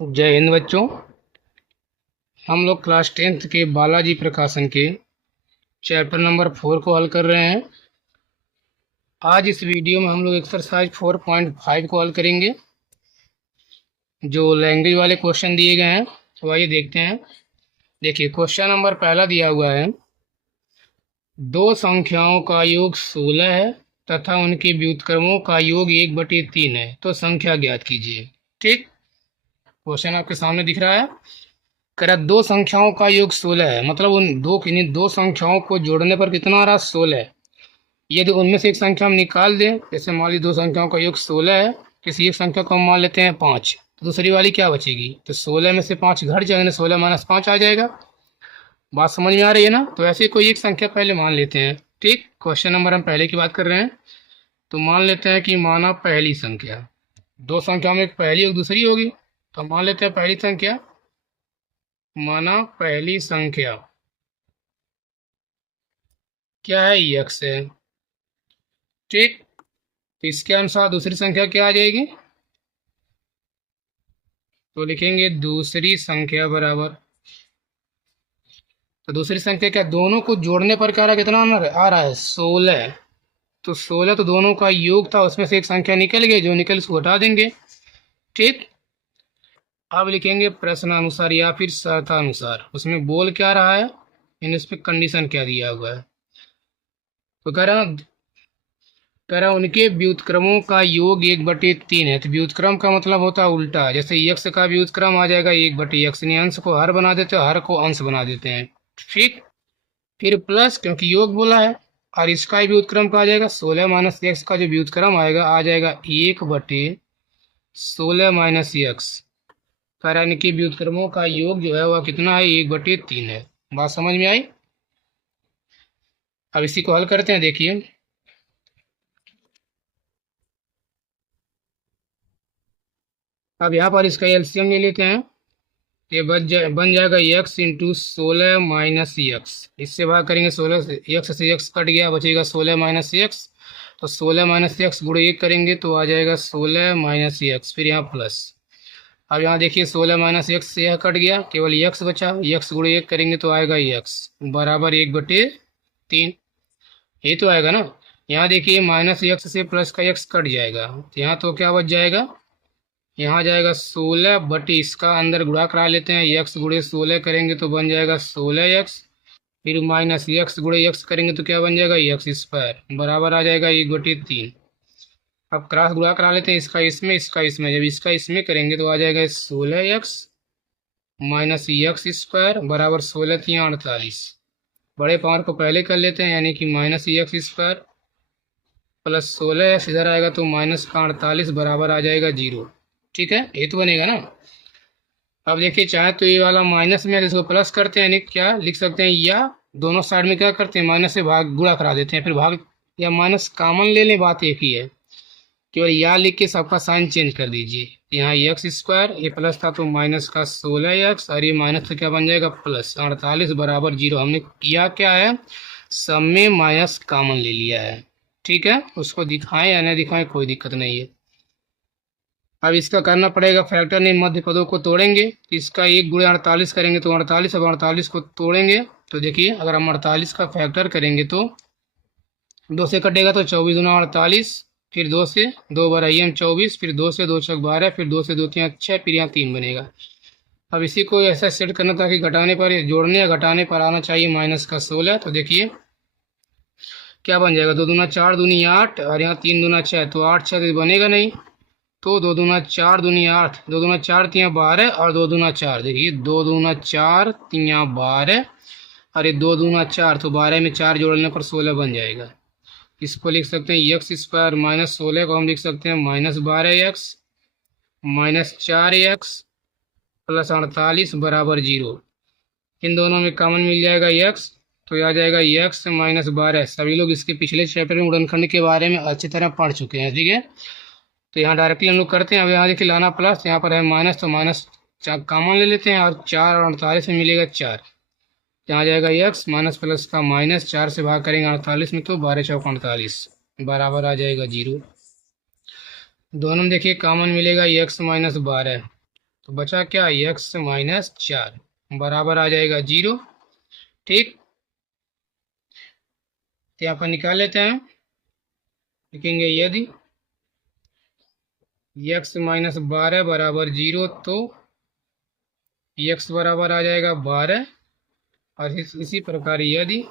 जय हिंद बच्चों। हम लोग क्लास 10th के बालाजी प्रकाशन के चैप्टर नंबर 4 को हल कर रहे हैं। आज इस वीडियो में हम लोग एक्सरसाइज 4.5 को हल करेंगे, जो लैंग्वेज वाले क्वेश्चन दिए गए हैं। तो आइए देखते हैं। देखिए, क्वेश्चन नंबर पहला दिया हुआ है, दो संख्याओं का योग 16 है तथा उनके व्युत्क्रमों का योग 1/3 है, तो संख्या ज्ञात कीजिए। ठीक, क्वेश्चन आपके सामने दिख रहा है। कह रहा दो संख्याओं का योग 16 है, मतलब उन दो संख्याओं को जोड़ने पर कितना आ रहा, 16। यदि उनमें से एक संख्या हम निकाल दें, जैसे मान ली दो संख्याओं का योग 16 है, किसी एक संख्या को हम मान लेते हैं 5, तो दूसरी वाली क्या बचेगी, तो 16 में से 5 घट जाएंगे, 16 - 5 आ जाएगा। बात समझ में आ रही है ना। तो ऐसे कोई एक संख्या पहले मान लेते हैं। ठीक, क्वेश्चन नंबर हम पहले की बात कर रहे हैं। तो मान लेते हैं कि माना पहली संख्या, दो संख्या में एक पहली और दूसरी होगी, तो मान लेते हैं पहली संख्या, माना पहली संख्या क्या है, यक्स है। ठीक, तो इसके अनुसार दूसरी संख्या क्या आ जाएगी, तो लिखेंगे दूसरी संख्या बराबर, तो दूसरी संख्या क्या, दोनों को जोड़ने पर क्या कितना आ रहा है, 16। तो 16 तो दोनों का योग था, उसमें से एक संख्या निकल गई, जो निकल उसको हटा देंगे। ठीक, अब लिखेंगे प्रश्नानुसार या फिर शर्तानुसार, उसमें बोल क्या रहा है, इन इस पे कंडीशन क्या दिया हुआ है। तो कह रहा उनके व्युत्क्रमों का योग 1/3 है। तो व्युत्क्रम का मतलब होता है उल्टा, जैसे यक्स का व्युत्क्रम आ जाएगा 1/x, यानी अंश को हर बना देते हैं, हर को अंश बना देते हैं। ठीक, फिर प्लस, क्योंकि योग बोला है, और इसका भी व्युत्क्रम का आ जाएगा 16 - x का जो व्युत्क्रम आएगा आ जाएगा 1/16 - x। कह रहा है इनके व्युत्क्रमों का योग जो है वह कितना है, 1/3 है। बात समझ में आई। अब इसी को हल करते हैं। देखिए, अब यहाँ पर इसका एलसीएम ले लेते हैं। ये बन जाएगा x इंटू 16 - x। इससे भाग करेंगे, 16 से x कट गया, बचेगा 16 - x। तो 16 - x गुणे 1 करेंगे तो आ जाएगा 16 - x, फिर यहाँ प्लस। अब यहाँ देखिए 16 - x से यह कट गया, केवल x बचा, x गुणे 1 करेंगे तो आएगा x बराबर 1/3। ये तो आएगा ना। यहाँ देखिए -x से प्लस का x कट जाएगा, तो यहाँ तो क्या बच जाएगा, यहाँ जाएगा 16 इसका अंदर गुणा करा लेते हैं, x गुणे 16 करेंगे तो बन जाएगा 16x, फिर -x गुणे x करेंगे तो क्या बन जाएगा, x² बराबर आ जाएगा 1/3। अब क्रॉस गुणा करा लेते हैं, इसका इसमें, इसका इसमें, जब इसका इसमें करेंगे तो आ जाएगा 16x -x² बराबर 16×3=48। बड़े पावर को पहले कर लेते हैं, यानी कि -x² प्लस 16x इधर आएगा तो -48 बराबर आ जाएगा 0। ठीक है, ये तो बनेगा ना। अब देखिए, चाहे तो ये वाला माइनस में इसको प्लस करते हैं, यानी क्या लिख सकते हैं, या दोनों साइड में क्या करते हैं, माइनस से भाग गुणा करा देते हैं, फिर भाग या माइनस कॉमन ले लें, बात एक ही है। केवल या लिख के सबका साइन चेंज कर दीजिए। यहाँ x², ये प्लस था तो माइनस का 16x, और ये माइनस तो क्या बन जाएगा, प्लस 48 बराबर 0। हमने किया क्या है, सब में माइनस कॉमन ले लिया है। ठीक है, उसको दिखाएं या नहीं दिखाएं कोई दिक्कत नहीं है। अब इसका करना पड़ेगा फैक्टर, नहीं मध्य पदों को तोड़ेंगे। इसका 1 गुणे 48 करेंगे तो 48, अब 48 को तोड़ेंगे तो देखिए, अगर हम 48 का फैक्टर करेंगे तो 2 से कटेगा तो 24 दूना 48, फिर 2 से 2 बार 24, फिर 2 से 2 छक 12, फिर 2 से 2 3 6, फिर यहाँ 3 बनेगा। अब इसी को ऐसा सेट करना ताकि घटाने पर, जोड़ने या घटाने पर आना चाहिए माइनस का 16। तो देखिए क्या बन जाएगा, 2 दूना 4 दूनी 8, और यहाँ 3 दूना 6, तो 8 6 तो बनेगा नहीं, तो 2 दूना 4 दूनी 8, 2 दूना 4 3 12, और 2 दूना 4, देखिए 2 दूना 4 3 12, अरे 2 दूना 4, तो 12 में 4 जोड़ने पर 16 बन जाएगा। इसको लिख सकते हैं x² -16 को हम लिख सकते हैं -12x -4x प्लस 48 बराबर 0। इन दोनों में कॉमन मिल जाएगा x, तो आ जाएगा x -12। सभी लोग इसके पिछले चैप्टर में गुणनखंड के बारे में अच्छी तरह पढ़ चुके हैं। ठीक है, तो यहाँ डायरेक्टली हम लोग करते हैं। अब यहाँ देखिए लाना प्लस, यहाँ पर है माइनस, तो माइनस कॉमन ले लेते हैं, और 4 और 48 में मिलेगा 4, यहाँ जाएगा x, माइनस प्लस का माइनस, 4 से भाग करेंगे 48 में तो 12 चौक 48 बराबर आ जाएगा 0। दोनों में देखिए कॉमन मिलेगा x -12, तो बचा क्या, x माइनस 4 बराबर आ जाएगा 0। ठीक, तो यहाँ पर निकाल लेते हैं। लिखेंगे यदि x माइनस 12 बराबर 0 तो x बराबर आ जाएगा 12। और इसी प्रकार यदि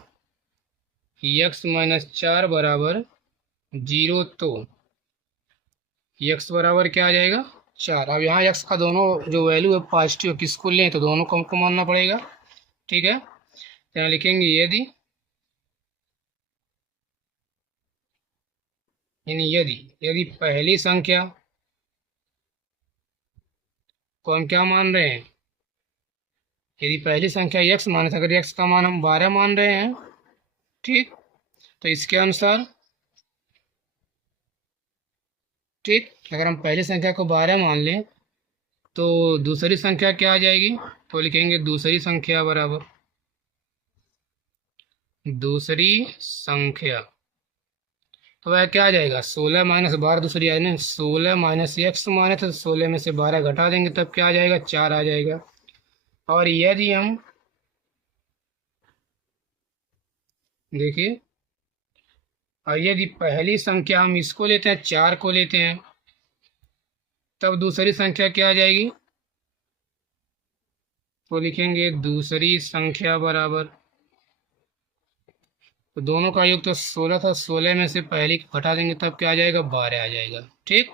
x माइनस 4 बराबर 0 तो x बराबर क्या आ जाएगा 4। अब यहाँ x का दोनों जो वैल्यू है पॉजिटिव किसको लें, तो दोनों को हमको मानना पड़ेगा। ठीक है, तो यहाँ लिखेंगे यदि, यदि यदि पहली संख्या को हम क्या मान रहे हैं, यदि पहली संख्या x माने, तो अगर x का मान हम 12 मान रहे हैं, ठीक, तो इसके अनुसार, ठीक, अगर हम पहली संख्या को 12 मान लें तो दूसरी संख्या क्या आ जाएगी, तो लिखेंगे दूसरी संख्या बराबर, दूसरी संख्या तो वह क्या आ जाएगा 16 माइनस 12, दूसरी आ जाए 16 माइनस x माने तो 16 में से 12 घटा देंगे तब क्या आ जाएगा 4 आ जाएगा। और यदि हम देखिए, और यदि पहली संख्या हम इसको लेते हैं 4 को लेते हैं, तब दूसरी संख्या क्या आ जाएगी, तो लिखेंगे दूसरी संख्या बराबर, तो दोनों का योग तो 16 था, 16 में से पहली को घटा देंगे तब क्या आ जाएगा 12 आ जाएगा। ठीक,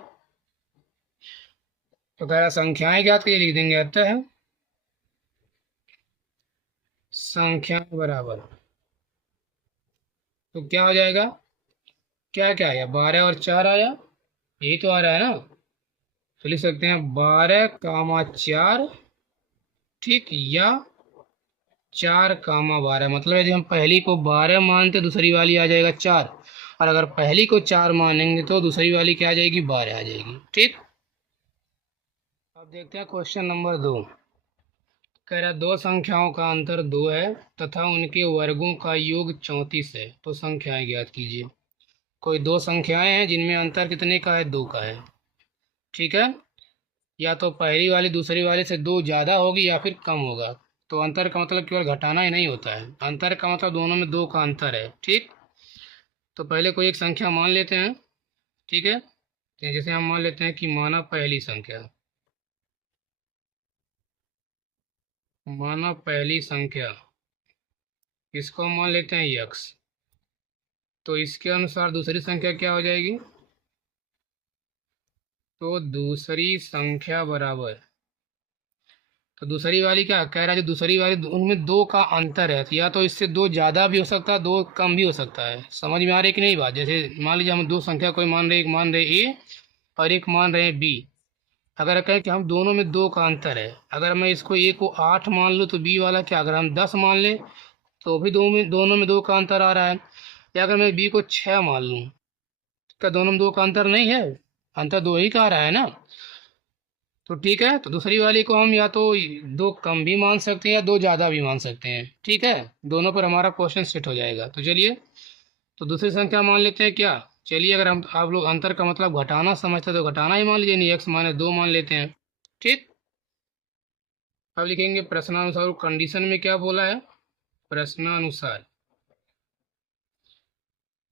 तो कह रहा संख्याएं ज्ञात के लिए लिख देंगे अतः संख्या बराबर, तो क्या हो जाएगा, क्या क्या आया 12 और 4 आया, यही तो आ रहा है ना, तो लिख सकते हैं 12 कामा 4, ठीक, या 4 कामा 12, मतलब यदि हम पहली को 12 मानते दूसरी वाली आ जाएगा 4, और अगर पहली को 4 मानेंगे तो दूसरी वाली क्या आ जाएगी 12 आ जाएगी। ठीक, अब देखते हैं क्वेश्चन नंबर 2। कह रहा दो संख्याओं का अंतर 2 है तथा उनके वर्गों का योग 34 है, तो संख्याएं ज्ञात कीजिए। कोई दो संख्याएं हैं जिनमें अंतर कितने का है, 2 का है। ठीक है, या तो पहली वाली दूसरी वाले से 2 ज़्यादा होगी या फिर कम होगा। तो अंतर का मतलब केवल घटाना ही नहीं होता है, अंतर का मतलब दोनों में 2 का अंतर है। ठीक, तो पहले कोई एक संख्या मान लेते हैं। ठीक है, तो जैसे हम मान लेते हैं कि माना पहली संख्या, माना पहली संख्या, इसको हम मान लेते हैं x, तो इसके अनुसार दूसरी संख्या क्या हो जाएगी, तो दूसरी संख्या बराबर, तो दूसरी वाली क्या कह रहा है, जो दूसरी वाली उनमें 2 का अंतर है, तो या तो इससे 2 ज़्यादा भी हो सकता है 2 कम भी हो सकता है। समझ में आ रही है कि नहीं बात, जैसे मान लीजिए हम दो संख्या कोई मान रहे, एक मान रहे ए और एक मान रहे बी। अगर कहें कि हम दोनों में 2 का अंतर है, अगर मैं इसको ए को 8 मान लूँ तो बी वाला क्या, अगर हम 10 मान लें तो भी दोनों में 2 का अंतर आ रहा है। या अगर मैं बी को 6 मान लूँ, क्या दोनों में 2 का अंतर नहीं है, अंतर 2 ही का आ रहा है ना। तो ठीक है, तो दूसरी वाली को हम या तो 2 कम भी मान सकते हैं या 2 ज़्यादा भी मान सकते हैं। ठीक है, दोनों पर हमारा क्वेश्चन सेट हो जाएगा। तो चलिए, तो दूसरी संख्या मान लेते हैं क्या, चलिए अगर हम आप लोग अंतर का मतलब घटाना समझते हैं तो घटाना ही मान लीजिए, नहीं x माइनस 2 मान लेते हैं। ठीक, अब लिखेंगे प्रश्नानुसार, कंडीशन में क्या बोला है, प्रश्नानुसार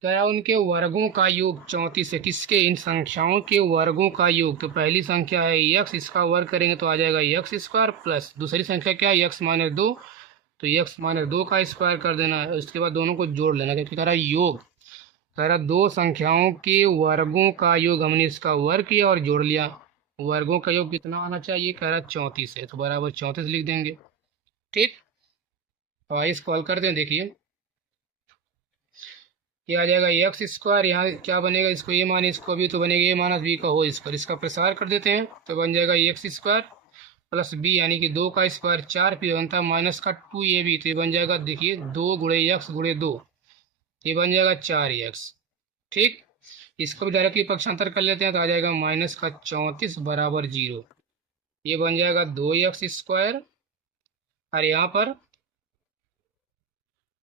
क्या उनके वर्गों का योग 34 है, किसके, इन संख्याओं के वर्गों का योग। तो पहली संख्या है x, इसका वर्ग करेंगे तो आ जाएगा x स्क्वायर, प्लस दूसरी संख्या क्या है x माइनस 2, तो x माइनस 2 का स्क्वायर कर देना है। उसके बाद दोनों को जोड़ लेना, क्योंकि कह रहा है योग, कह रहा दो संख्याओं के वर्गों का योग, हमने इसका वर्ग किया और जोड़ लिया। वर्गों का योग कितना आना चाहिए, कह रहा 34 है, तो बराबर 34 लिख देंगे। ठीक, तो आइए इसको हल करते हैं। देखिए क्या आ जाएगा एक्स स्क्वायर, यहाँ क्या बनेगा, इसको ए माने इसको बी, तो बनेगा ए माइनस बी का होल स्क्वायर, इसका प्रसार कर देते हैं तो बन जाएगा एक्स स्क्वायर प्लस बी, यानी कि 2 का स्क्वायर 4, फिर बनता है माइनस का 2ab, तो ये बन जाएगा देखिए 2 गुणे एक्स गुणे 2, ये बन जाएगा 4x। ठीक, इसको भी डायरेक्टली पक्षांतर कर लेते हैं तो आ जाएगा माइनस का 34 बराबर 0, ये बन जाएगा 2x स्क्वायर, और यहाँ पर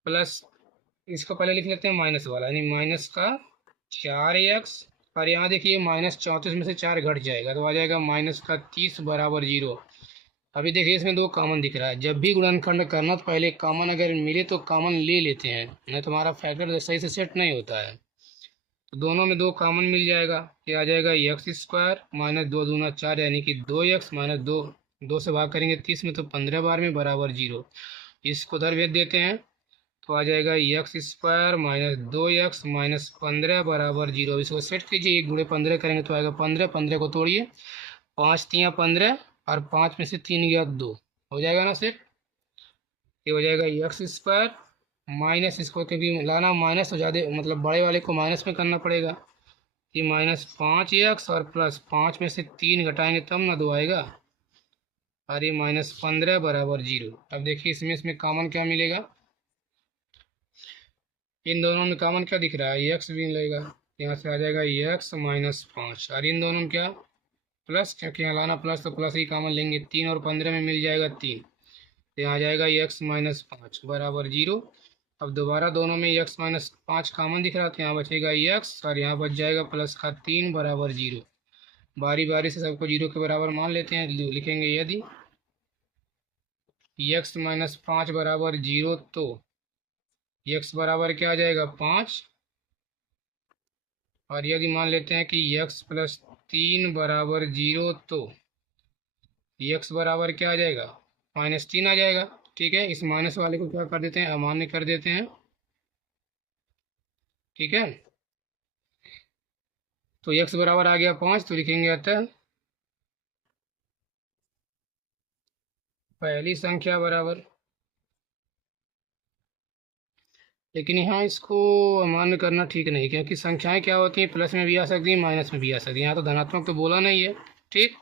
प्लस, इसको पहले लिख लेते हैं माइनस वाला, यानी माइनस का 4x, और यहाँ देखिए माइनस 34 में से 4 घट जाएगा तो आ जाएगा माइनस का 30 बराबर 0। अभी देखिए इसमें दो कॉमन दिख रहा है। जब भी गुणनखंड करना तो पहले कॉमन अगर मिले तो कॉमन ले लेते हैं, नहीं तो हमारा फैक्टर सही से सेट नहीं होता है। तो दोनों में दो कॉमन मिल जाएगा, ये आ जाएगा एक्स स्क्वायर माइनस दो दूना चार, यानी कि 2x माइनस दो, दो से भाग करेंगे 30 में तो 15 बार में बराबर 0। इसको उधर भेज देते हैं तो आ जाएगा x square minus 2x minus 15 बराबर 0। इसको सेट कीजिए, 1 × 15 करेंगे तो आएगा 15, 15 को तोड़िए, 5×3 = 15 और 5 में से 3 गया 2, हो जाएगा ना सेट। ये हो जाएगा एक्स स्क्वायर माइनस, इसको कभी लाना माइनस तो ज़्यादा, मतलब बड़े वाले को माइनस में करना पड़ेगा। ये -5x और प्लस 5 में से 3 घटाएंगे तब ना 2 आएगा, और ये -15 बराबर 0। अब देखिए इसमें कॉमन क्या मिलेगा, इन दोनों में कॉमन क्या दिख रहा है, एक्स भी मिलेगा, यहाँ से आ जाएगा x -5, और इन दोनों में क्या प्लस, क्योंकि यहाँ लाना प्लस तो प्लस ही कॉमन लेंगे, 3 और 15 में मिल जाएगा 3, तो यहाँ आ जाएगा x -5 बराबर 0। अब दोबारा दोनों में x -5 कॉमन दिख रहा, तो यहाँ बचेगा x और यहाँ बच जाएगा प्लस का 3 बराबर 0। बारी बारी से सबको 0 के बराबर मान लेते हैं, लिखेंगे यदि x -5 बराबर 0 तो x बराबर क्या आ जाएगा 5, और यदि मान लेते हैं कि x + 3 बराबर 0 तो x बराबर क्या आ जाएगा -3 आ जाएगा। ठीक है, इस माइनस वाले को क्या कर देते हैं, अमान्य कर देते हैं। ठीक है, तो x बराबर आ गया 5, तो लिखेंगे अतः पहली संख्या बराबर, लेकिन यहाँ इसको अमान्य करना ठीक नहीं, क्योंकि संख्याएं क्या होती हैं, प्लस में भी आ सकती हैं माइनस में भी आ सकती हैं, यहाँ तो धनात्मक तो बोला नहीं है। ठीक,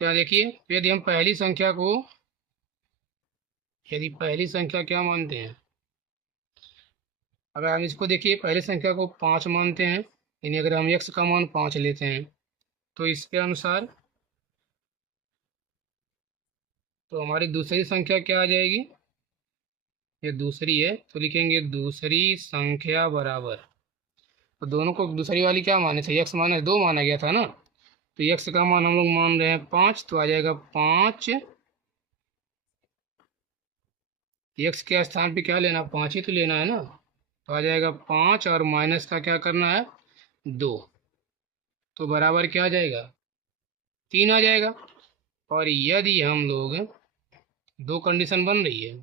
क्या देखिए, यदि हम पहली संख्या को, यदि पहली संख्या क्या मानते हैं, अगर हम इसको देखिए पहली संख्या को 5 मानते हैं, यानी अगर हम x का मान 5 लेते हैं तो इसके अनुसार तो हमारी दूसरी संख्या क्या आ जाएगी, ये दूसरी है तो लिखेंगे दूसरी संख्या बराबर, तो दोनों को दूसरी वाली क्या माने थे, x -2 माना गया था ना, तो x का मान हम लोग मान रहे हैं 5, तो आ जाएगा 5, x के स्थान पे क्या लेना, 5 ही तो लेना है ना, तो आ जाएगा 5 और माइनस का क्या करना है 2, तो बराबर क्या आ जाएगा 3 आ जाएगा। और यदि हम लोग, दो कंडीशन बन रही है,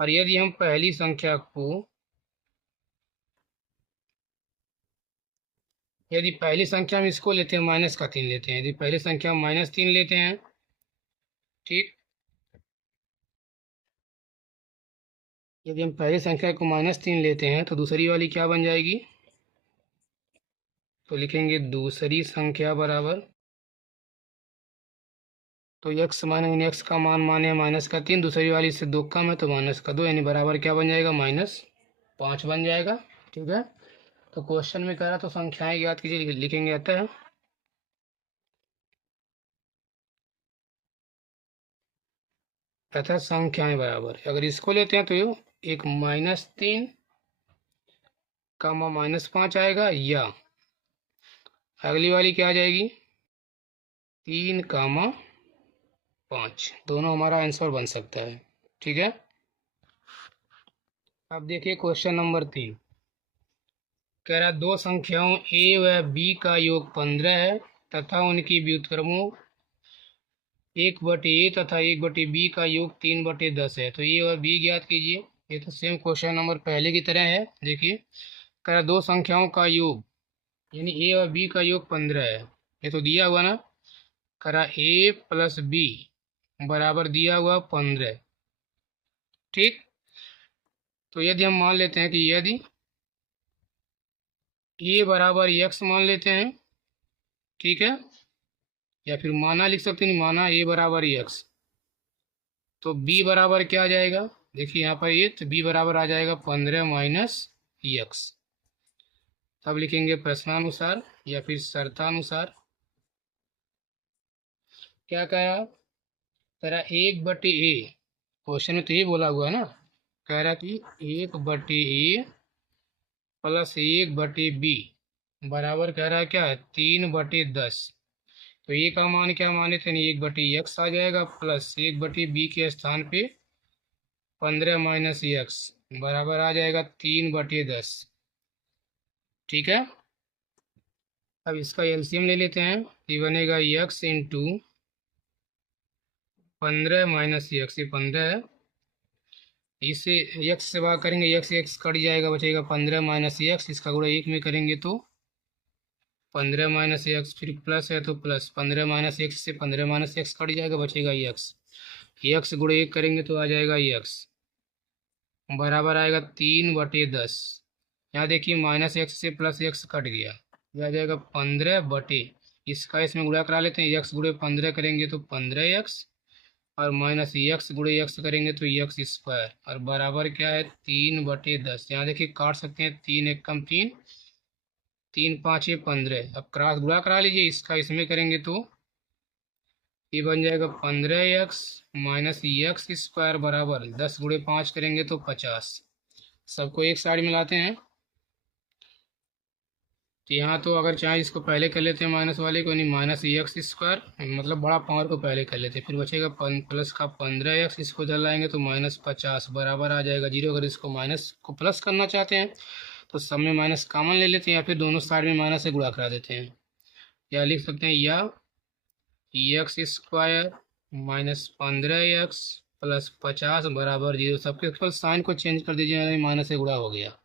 और यदि हम पहली संख्या को, यदि पहली संख्या में इसको लेते हैं -3 लेते हैं, यदि पहली संख्या में -3 लेते हैं, ठीक, यदि हम पहली संख्या को -3 लेते हैं तो दूसरी वाली क्या बन जाएगी, तो लिखेंगे दूसरी संख्या बराबर, तो x का मान माने -3, दूसरी वाली से 2 कम है तो -2, यानी बराबर क्या बन जाएगा -5 बन जाएगा। ठीक है, तो क्वेश्चन में कह रहा तो संख्याएं याद कीजिए, लिखेंगे अतः संख्याएं बराबर, अगर इसको लेते हैं तो एक -3 -5 आएगा, या अगली वाली क्या आ जाएगी 3, 5, दोनों हमारा आंसर बन सकता है। ठीक है, अब देखिए क्वेश्चन नंबर 3, कह रहा दो संख्याओं a व b का योग 15 है तथा उनकी व्युत्क्रमों 1/a तथा 1/b का योग 3/10 है, तो a और b ज्ञात कीजिए। ये तो सेम क्वेश्चन नंबर पहले की तरह है। देखिए, कह रहा दो संख्याओं का योग, यानी a और b का योग 15 है, ये तो दिया हुआ ना, कह रहा a + b बराबर दिया हुआ 15। ठीक, तो यदि हम मान लेते हैं कि यदि a बराबर x मान लेते हैं, ठीक है, या फिर माना लिख सकते हैं, माना a बराबर x, तो b बराबर क्या आ जाएगा, देखिए यहाँ पर ये, तो b बराबर आ जाएगा 15 - x। तब लिखेंगे प्रश्नानुसार या फिर शर्तानुसार, क्या कहा, कह रहा 1/a, क्वेश्चन में तो ये बोला हुआ है ना, कह रहा कि 1/a + 1/b बराबर कह रहा है क्या है 3/10, तो ए का मान क्या माने थे, 1/x आ जाएगा प्लस 1/b के स्थान पे 15 माइनस एक्स बराबर आ जाएगा 3/10। ठीक है, अब इसका एलसीएम ले लेते हैं। ये बनेगा x इंटू 15 माइनस एक्स, ये 15 है, इसे x से भाग करेंगे, x x कट जाएगा, बचेगा 15 माइनस एक्स, इसका गुणा 1 में करेंगे तो 15 माइनस एक्स, फिर प्लस है तो प्लस 15 माइनस एक्स से 15 माइनस एक्स कट जाएगा, बचेगा एक्स गुणा 1 करेंगे तो आ जाएगा एक्स बराबर आएगा 3/10। यहाँ देखिए माइनस एक्स से प्लस एक्स कट गया, यह आ जाएगा 15/, इसका इसमें गुणा करा लेते हैं, एक्स गुणे 15 करेंगे तो 15x और माइनस एक्स गुणे एक्स करेंगे तो एक्स स्क्वायर और बराबर क्या है 3/10। यहाँ देखिए काट सकते हैं, 3 एक कम 3, 3×5 = 15। अब क्रॉस गुणा करा लीजिए, इसका इसमें करेंगे तो ये बन जाएगा 15x माइनस एक्स स्क्वायर बराबर 10 गुणे 5 करेंगे तो 50। सबको एक साइड मिलाते हैं, तो यहाँ तो अगर चाहे इसको पहले कर लेते हैं माइनस वाले को, नहीं माइनस एक्स स्क्वायर मतलब बड़ा पावर को पहले कर लेते हैं, फिर बचेगा प्लस का 15x, इसको इधर लाएंगे तो -50 बराबर आ जाएगा 0। अगर इसको माइनस को प्लस करना चाहते हैं तो सब में माइनस कॉमन ले लेते हैं या फिर दोनों साइड में माइनस से गुणा करा देते हैं, या लिख सकते हैं या x square minus 15x plus 50 बराबर 0। सबके केवल साइन को चेंज कर दीजिए, माइनस से गुणा हो गया।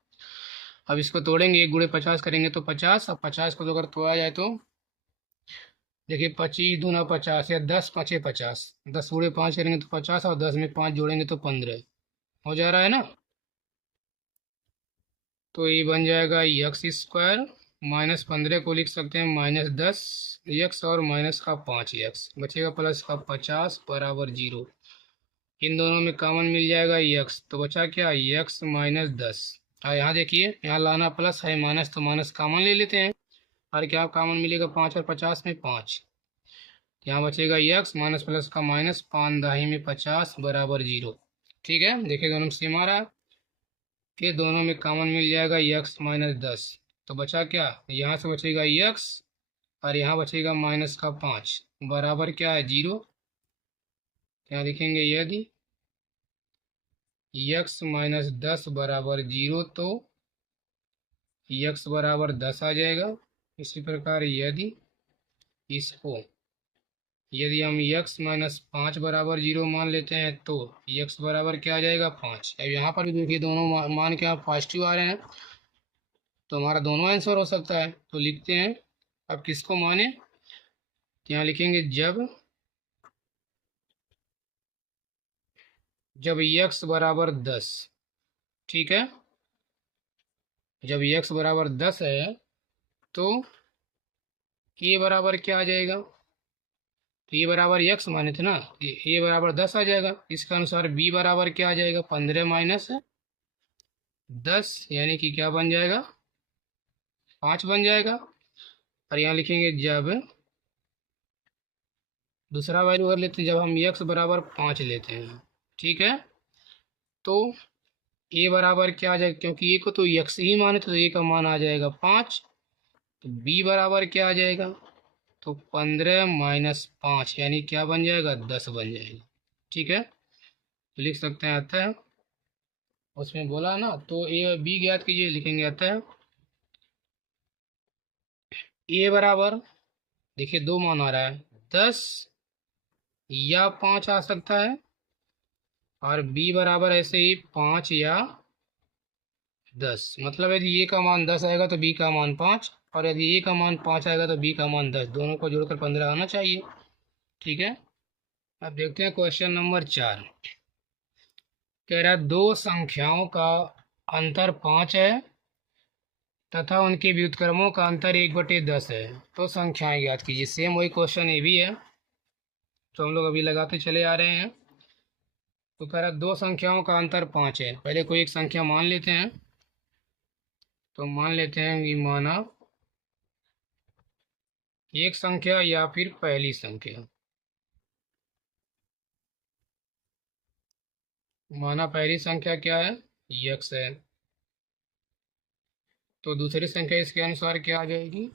अब इसको तोड़ेंगे, 1 गुणे 50 करेंगे तो 50, अब 50 को तो अगर तोड़ा जाए तो देखिए 25 दूना 50 या 10×5 = 50, 10 गुणे 5 करेंगे तो 50 और 10 में 5 जोड़ेंगे तो 15 हो जा रहा है ना। तो ये बन जाएगा एक्स स्क्वायर माइनस 15 को लिख सकते हैं -10x और माइनस का 5x, बचेगा प्लस का 50 बराबर 0। इन दोनों में कॉमन मिल जाएगा x, तो बचा क्या x -10। और यहाँ देखिए, यहाँ लाना प्लस है, माइनस तो माइनस कॉमन ले लेते हैं, और क्या कॉमन मिलेगा 5 और 50 में 5, यहाँ बचेगा x माइनस प्लस का माइनस, 5 दाही में 50 बराबर 0। ठीक है, देखिए दोनों में सेम आ रहा है, फिर दोनों में कॉमन मिल जाएगा x -10, तो बचा क्या, यहाँ से बचेगा x और यहाँ बचेगा माइनस का 5 बराबर क्या है 0। यहाँ लिखेंगे यदि x -10 बराबर 0 तो x बराबर 10 आ जाएगा। इसी प्रकार यदि हम x -5 बराबर 0 मान लेते हैं तो x बराबर क्या आ जाएगा 5। अब यहाँ पर भी देखिए दोनों मान क्या पॉजिटिव आ रहे हैं, तो हमारा दोनों आंसर हो सकता है, तो लिखते हैं। अब किसको माने, तो यहाँ लिखेंगे जब x बराबर 10, ठीक है, जब x बराबर 10 है तो a बराबर क्या आ जाएगा, तो a बराबर x माने थे ना, a बराबर 10 आ जाएगा। इसके अनुसार b बराबर क्या आ जाएगा 15 माइनस 10, यानी कि क्या बन जाएगा 5 बन जाएगा। और यहाँ लिखेंगे जब दूसरा वैल्यू कर लेते हैं, जब हम x बराबर 5 लेते हैं, ठीक है, तो a बराबर क्या आ जाएगा, क्योंकि a को तो x ही माने तो a का मान आ जाएगा 5, तो b बराबर क्या आ जाएगा, तो 15 माइनस 5 यानी क्या बन जाएगा 10 बन जाएगा। ठीक है, तो लिख सकते हैं अतः, उसमें बोला ना, तो ए और बी ज्ञात कीजिए, लिखेंगे अतः ए बराबर, देखिए दो मान आ रहा है 10 या 5 आ सकता है, और बी बराबर ऐसे ही 5 या 10, मतलब यदि ए का मान 10 आएगा तो बी का मान 5, और यदि ए का मान 5 आएगा तो बी का मान 10, दोनों को जोड़कर 15 आना चाहिए। ठीक है, अब देखते हैं क्वेश्चन नंबर 4। कह रहा है दो संख्याओं का अंतर 5 है तथा उनके व्युत्क्रमों का अंतर 1/10 है, तो संख्याएं ज्ञात कीजिए। सेम वही क्वेश्चन ये भी है, तो हम लोग अभी लगाते चले आ रहे हैं। तो कह रहा है दो संख्याओं का अंतर 5 है, पहले कोई एक संख्या मान लेते हैं, तो मान लेते हैं कि माना एक संख्या या फिर पहली संख्या, माना पहली संख्या क्या है x है, तो दूसरी संख्या इसके अनुसार क्या आ जाएगी,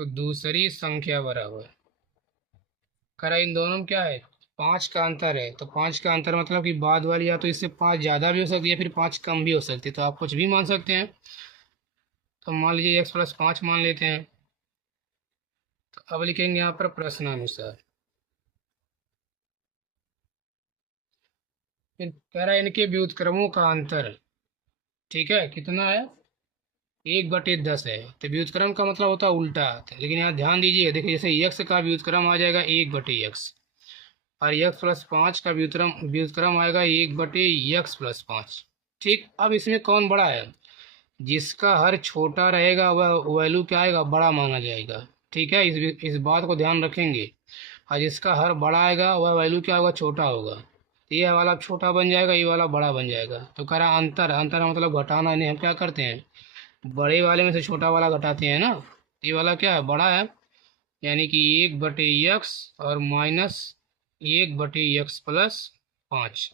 तो दूसरी संख्या बराबर करा, इन दोनों में क्या है, 5 का अंतर है। तो 5 का अंतर मतलब कि बाद वाली या तो इससे 5 ज़्यादा भी हो सकती है, फिर 5 कम भी हो सकती है, तो आप कुछ भी मान सकते हैं। तो मान लीजिए x+5 मान लेते हैं। तो अब लिखेंगे यहाँ पर प्रश्नानुसार। फिर कह रहा है इनके व्युत्क्रमों का अंतर, ठीक है, कितना है, 1/10 है। तो व्युत्क्रम का मतलब होता है उल्टा। लेकिन यहाँ ध्यान दीजिए, देखिए जैसे यक्स का व्युत्क्रम आ जाएगा 1/x, और x+5 का व्युत्क्रम व्युत्क्रम आएगा 1/x+5। ठीक, अब इसमें कौन बड़ा है, जिसका हर छोटा रहेगा वह वैल्यू क्या आएगा, बड़ा माना जाएगा। ठीक है, इस बात को ध्यान रखेंगे। और जिसका हर बड़ा आएगा वह वैल्यू क्या होगा, छोटा होगा। ये वाला छोटा बन जाएगा, ये वाला बड़ा बन जाएगा। तो कह रहा अंतर, अंतर मतलब घटाना। इन्हें हम क्या करते हैं, बड़े वाले में से छोटा वाला घटाते हैं ना। ये वाला क्या है, बड़ा है, यानी कि 1/x और -1/x+5।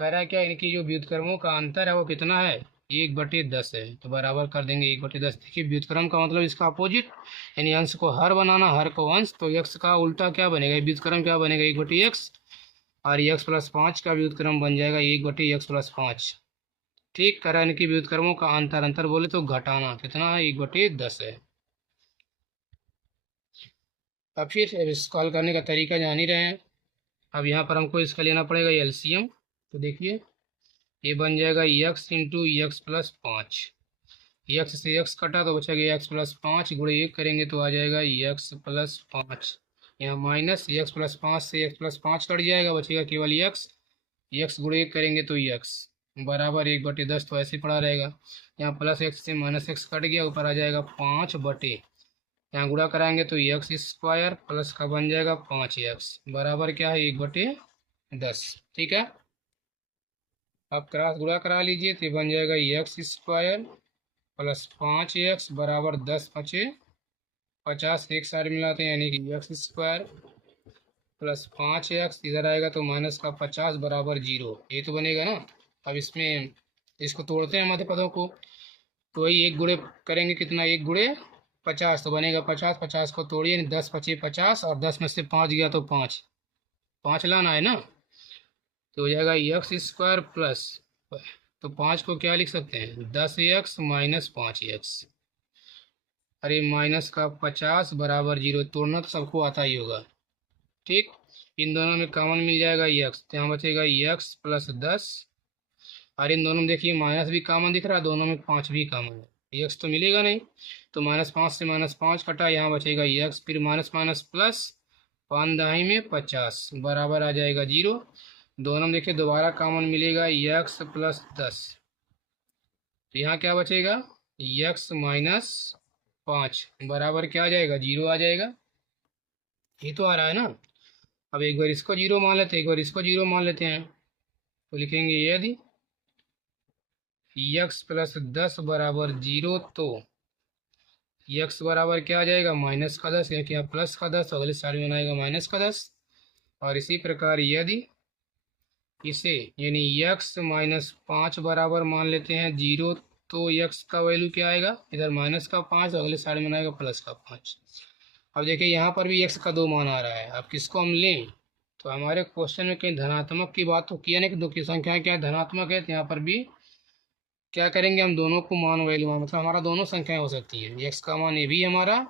कह रहा है क्या, इनकी जो व्युत्क्रमों का अंतर है वो कितना है, 1/10 है। तो बराबर कर देंगे 1/10। देखिए व्युत्क्रम का मतलब इसका अपोजिट, यानी अंश को हर बनाना, हर को अंश। तो x का उल्टा क्या बनेगा, व्युत्क्रम क्या बनेगा, 1/x, और x+5 का व्युत्क्रम बन जाएगा 1/x+5। ठीक, कह रहा है इनकी व्युत्क्रमों का अंतर, अंतर बोले तो घटाना, कितना है, 1/10 है। अब फिर इसको हल करने का तरीका जान ही रहे हैं। अब यहाँ पर हमको इसका लेना पड़ेगा एलसीएम। तो देखिए ये बन जाएगा x × x+5। x से x कटा तो बचेगा x+5, गुणे 1 करेंगे तो आ जाएगा x+5। यहाँ माइनस x+5 से x+5 कट जाएगा, बचेगा केवल x गुणे 1 करेंगे तो x बराबर 1/10। तो ऐसे पड़ा रहेगा। यहाँ प्लस x से माइनस x कट गया, ऊपर आ जाएगा 5/, यहाँ गुणा कराएंगे तो x² प्लस का बन जाएगा 5x बराबर क्या है, 1/10। ठीक है, अब क्रॉस गुणा करा लीजिए तो ये बन जाएगा x² प्लस 5x बराबर 10×5=50। एक साइड मिलाते हैं, यानी कि x² प्लस 5x, इधर आएगा तो माइनस का 50 बराबर 0। ये तो बनेगा ना। अब इसमें इसको तोड़ते हैं मध्य पदों को। तो वही 1 गुणे करेंगे, कितना, 1×50 तो बनेगा 50। 50 को तोड़िए, 10×5=50, और 10 में से 5 गया तो 5, 5 लाना है ना। तो हो जाएगा x² प्लस, तो 5 को क्या लिख सकते हैं, 10x माइनस 5x, अरे माइनस का 50 बराबर 0। तोड़ना तो सबको आता ही होगा। ठीक, इन दोनों में कॉमन मिल जाएगा x, तो यहाँ बचेगा x प्लस 10, और इन दोनों में देखिए माइनस भी कॉमन दिख रहा है, दोनों में 5 भी कॉमन है, x तो मिलेगा नहीं। तो -5 से -5 कटा, यहाँ बचेगा x, फिर माइनस माइनस प्लस, 5×10 में 50 बराबर आ जाएगा 0। दोनों में देखिए दोबारा कॉमन मिलेगा x प्लस 10, तो यहाँ क्या बचेगा, x माइनस 5 बराबर क्या आ जाएगा, 0 आ जाएगा। ये तो आ रहा है ना। अब एक बार इसको 0 मान लेते हैं, एक बार इसको 0 मान लेते हैं। तो लिखेंगे यदि x प्लस 10 बराबर 0, तो x बराबर क्या आ जाएगा, -10, क्योंकि यहाँ प्लस का 10, अगले साइड में आएगा -10। और इसी प्रकार यदि इसे यानी x -5 बराबर मान लेते हैं 0, तो x का वैल्यू क्या आएगा, इधर -5, अगले साइड में आएगा +5। अब देखिए यहाँ पर भी x का 2 मान आ रहा है। अब किसको हम लें, तो हमारे क्वेश्चन में कहीं धनात्मक की बात तो किया नहीं कि दो की संख्या क्या है, धनात्मक है, तो यहाँ पर भी क्या करेंगे, हम दोनों को मान वैल्यू, मतलब हमारा दोनों संख्याएं हो सकती हैं। x का मान ये भी हमारा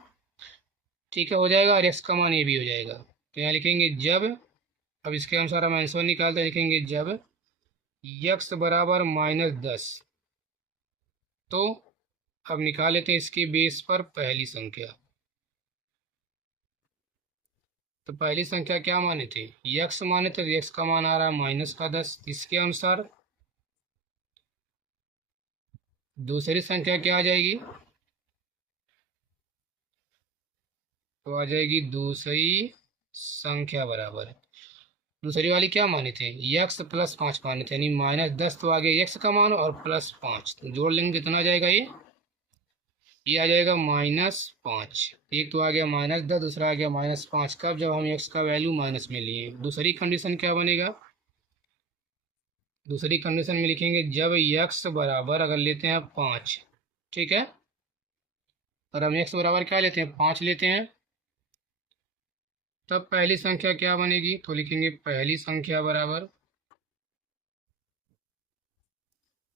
ठीक है हो जाएगा, और x का मान ये भी हो जाएगा। तो यहाँ लिखेंगे जब, अब इसके अनुसार हम आंसर निकालते लिखेंगे जब x बराबर -10, तो अब निकाल लेते हैं इसके बेस पर पहली संख्या। तो पहली संख्या क्या माने थे, x माने थे, x का मान आ रहा है -10। इसके अनुसार दूसरी संख्या क्या आ जाएगी, तो आ जाएगी दूसरी संख्या बराबर, दूसरी वाली क्या माने थे, x प्लस 5 माने थे, यानी -10। तो आगे x का मान और +5 तो जोड़ लेंगे, कितना आ जाएगा, ये आ जाएगा -5। एक तो आ गया -10, दूसरा आ गया -5। कब, जब हम x का वैल्यू माइनस में लिए। दूसरी कंडीशन क्या बनेगा, दूसरी कंडीशन में लिखेंगे जब x बराबर, अगर लेते हैं 5, ठीक है, और हम x बराबर क्या लेते हैं, 5 लेते हैं। तब पहली संख्या क्या बनेगी, तो लिखेंगे पहली संख्या बराबर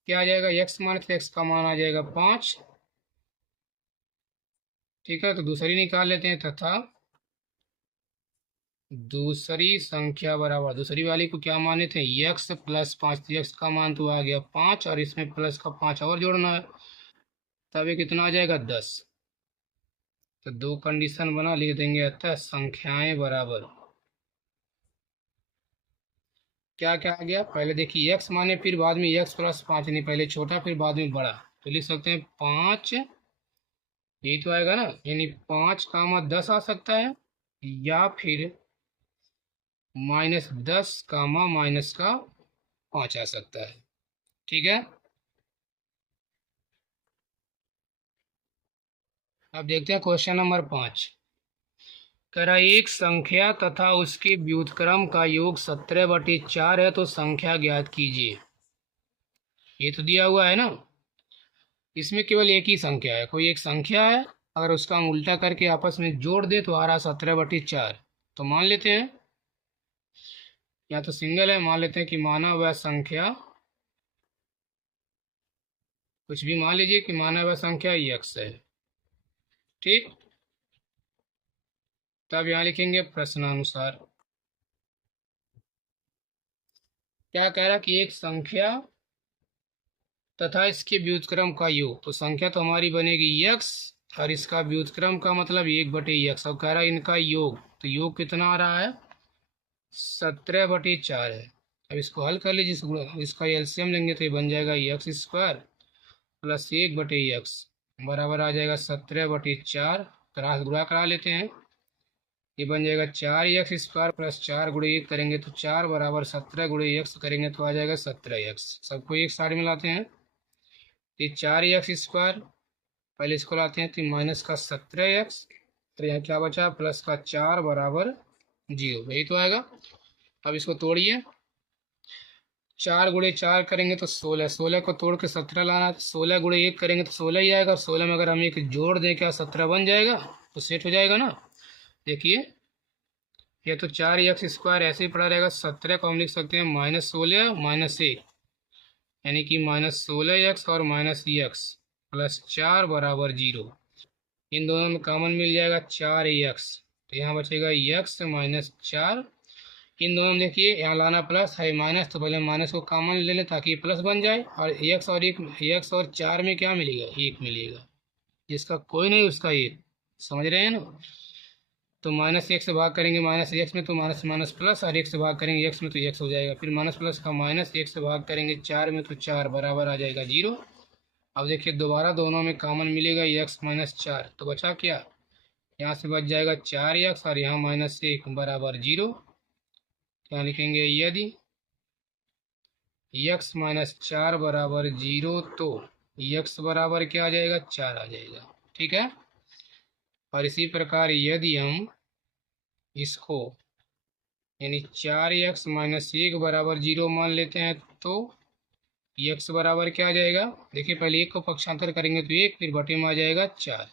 क्या आ जाएगा, x मान, तो x का मान आ जाएगा 5। ठीक है, तो दूसरी निकाल लेते हैं, तथा दूसरी संख्या बराबर, दूसरी वाली को क्या माने थे, x प्लस 5, तो x का मान तो आ गया 5 और इसमें प्लस का 5 और जोड़ना है, तब ये कितना आ जाएगा, 10। तो दो कंडीशन बना, लिख देंगे अतः संख्याएं बराबर क्या क्या आ गया, पहले देखिए x माने, फिर बाद में x प्लस 5, नहीं पहले छोटा फिर बाद में बड़ा, तो लिख सकते हैं 5, यही तो आएगा ना, यानी 5, 10 आ सकता है, या फिर -10, माइनस का 5 आ सकता है। ठीक है, अब देखते हैं क्वेश्चन नंबर 5। कह रहा है एक संख्या तथा उसके व्युत्क्रम का योग 17/4 है, तो संख्या ज्ञात कीजिए। ये तो दिया हुआ है ना, इसमें केवल एक ही संख्या है, कोई एक संख्या है, अगर उसका हम उल्टा करके आपस में जोड़ दे तो आ रहा 17/4। तो मान लेते हैं, या तो सिंगल है, मान लेते हैं कि माना हुआ संख्या, कुछ भी मान लीजिए कि माना हुआ संख्या x है। ठीक, तब यहाँ लिखेंगे प्रश्नानुसार, क्या कह रहा कि एक संख्या तथा इसके व्युत्क्रम का योग, तो संख्या तो हमारी बनेगी x, और इसका व्युत्क्रम का मतलब 1/x, और कह रहा है इनका योग, तो योग कितना आ रहा है, 17/4 है। अब इसको हल कर लीजिए, इसका एलसीएम लेंगे तो ये बन जाएगा x² प्लस 1/x बराबर आ जाएगा 17/4, क्रॉस गुणा करा लेते हैं, ये बन जाएगा 4x² प्लस 4 गुणे 1 करेंगे तो 4 बराबर 17 गुणे x करेंगे तो आ जाएगा 17x। सबको एक साइड में लाते हैं, ये 4x², पहले इसको लाते हैं तो माइनस का 17x, तो यहाँ क्या बचा, प्लस का 4 बराबर 0, यही तो आएगा। अब इसको तोड़िए, 4 गुणे 4 करेंगे तो 16, 16 को तोड़ के 17 लाना, 16 गुणे 1 करेंगे तो 16 ही आएगा, और 16 में अगर हम एक जोड़ दें क्या 17 बन जाएगा, तो सेट हो जाएगा ना। देखिए ये तो 4x² ऐसे ही पड़ा रहेगा, 17 को हम लिख सकते हैं -16 -1, यानी कि -16x और -x प्लस 4 बराबर 0। इन दोनों में कॉमन मिल जाएगा 4x, तो यहाँ बचेगा x -4। इन दोनों में देखिए यहाँ लाना प्लस है माइनस, तो पहले माइनस को कॉमन ले लें ताकि प्लस बन जाए, और x और 4 में क्या मिलेगा, 1 मिलेगा, जिसका कोई नहीं उसका 1, समझ रहे हैं ना। तो -1 से भाग करेंगे -x में तो माइनस माइनस प्लस, और 1 से भाग करेंगे x में तो x हो जाएगा, फिर माइनस प्लस का माइनस, 1 से भाग करेंगे 4 में तो 4 बराबर आ जाएगा 0। अब देखिए दोबारा दोनों में कॉमन मिलेगा x -4, तो बचा क्या, यहाँ से बच जाएगा 4x और यहाँ -1 बराबर 0। यहाँ लिखेंगे यदि x -4 बराबर 0, तो x बराबर क्या आ जाएगा, 4 आ जाएगा। ठीक है, और इसी प्रकार यदि हम इसको यानी 4x -1 बराबर 0 मान लेते हैं, तो x बराबर क्या आ जाएगा, देखिए पहले 1 को पक्षांतर करेंगे तो 1, फिर बटे में आ जाएगा 4,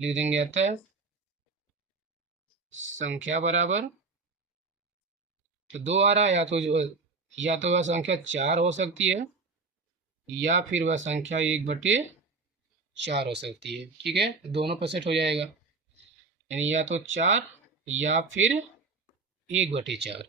लिख देंगे अतः संख्या बराबर, तो 2 आ रहा है, या तो वह संख्या 4 हो सकती है, या फिर वह संख्या 1/4 हो सकती है। ठीक है, दोनों पर सेट हो जाएगा, यानी या तो 4 या फिर 1/4।